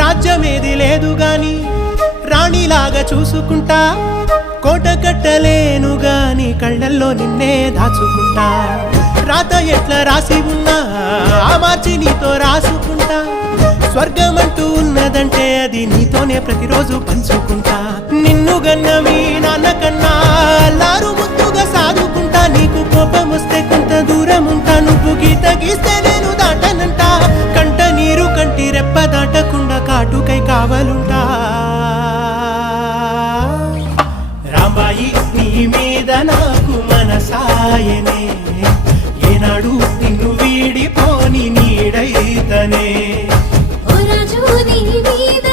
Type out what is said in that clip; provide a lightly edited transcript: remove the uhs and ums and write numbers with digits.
రాజ్యమేది లేదు గాని రాణిలాగా చూసుకుంటా, కోట కట్టలేను గాని కళ్ళల్లో నిన్నే దాచుకుంటా. రాత ఎట్లా రాసి ఉన్నా ఆ మార్చి నీతో రాసుకుంటా, స్వర్గమంటూ ఉన్నదంటే అది నీతోనే ప్రతిరోజు పంచుకుంటా. నిన్ను గన్న మీ నాన్న కన్నా లారు ముద్దుగా సాదుకుంటా, నీకు కోపం వస్తే కొంత దూరం ఉంటా, నువ్వు గీత గీస్తే నేను దాటనంట, కంట నీరు కంటి రెప్ప దాటకుండా కాటుకై కావలుంటా. రాంబాయి నీ మీద నాకు మనసాయనే, ఏనాడు నిన్ను వీడిపోని నీడైతనే. ఓ రాజు నీ మీద